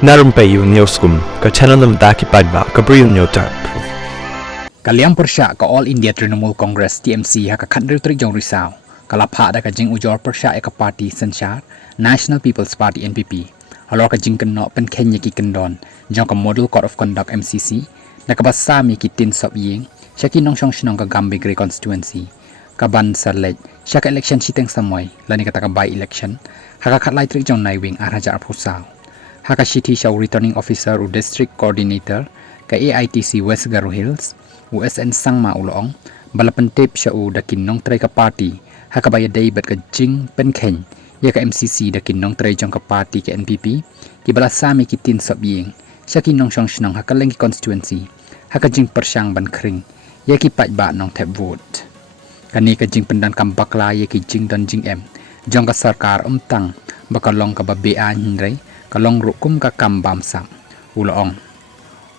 Narumpayu Neoskum, ka channel ng Daki Pagba, Gabriel Nyotarp. Kaliang Persya ka All India Trinamool Congress TMC ha ka Khandri Trijong Rizal, kalapha da ka jing ujor Persya eka party Sanchar, National People's Party NPP, halor ka jing kenno pen Kenya ki kendon, jong ka Model Code of Conduct MCC, na kabasami ki tin sop ying, siya kinong siyang ka Gambi Grey Constituency, kaban sarlej, siya ka election siteng samoy, lani ka by election, ha ka katlay Trijong Naiwing araja arpusaw. Haka City siya returning officer o district coordinator ka AITC West Garo Hills USN Sangma Uloong balapantip siya o dakinong tray ka party haka bayaday bat ka jing penkhen ya ka MCC dakinong tray jong ka party ka NPP kibalasami kitin sabying siya kinong siyang sinong haka lengi constituency haka jing persyang bankring ya ki ba nong tap vote kani ka jing pendan kambakla ya ki jing don jing em jong ka sarkar umtang bakalong ka babean hinray kalong rukum ka kambam sam uloong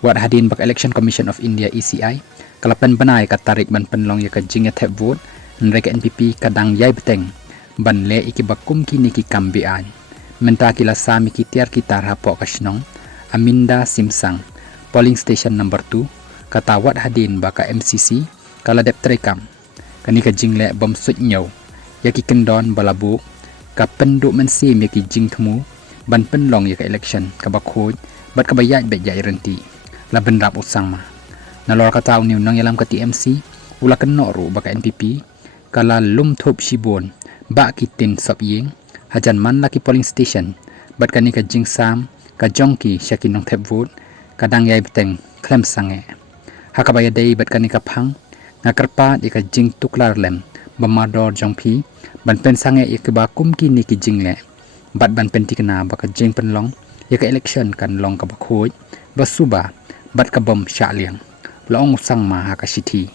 wat hadin bak Election Commission of India ECI kalapan banay ka tarik ban penlong ya ka jinga tap vote nre ka NPP kadang yai beteng ban le ikibakum kini ki kambian menta kila sami ki tiar kitar hapo kasnong Aminda Simsang polling station number 2 kata wat hadin baka MCC kala dep trekam kani ka jingle bom sut nyaw ya ki kendon balabu ka penduk mensim ya ki jing themu ban penlong ya ka election ka bakhoj bat ka bayaj bet jai renti laben rap usang ma nalor ka taw niu nang yalam ka TMC ula kenno ru baka NPP kala lum thop shibon ba kitin sop ying hajan man laki polling station bat kani ka jingsam ka jongki shakinong thep vote kadang yai beteng klem sange hakabaya dei bat kani ka phang ngakarpa ika jing tuklar lem bamador jongpi ban pen sange ikba kumki ni ki jingle bat ban penti kena baka jing penlong ya ka election kan long ka bakhoj basuba bat ka bom sha liang long sang ma ha ka city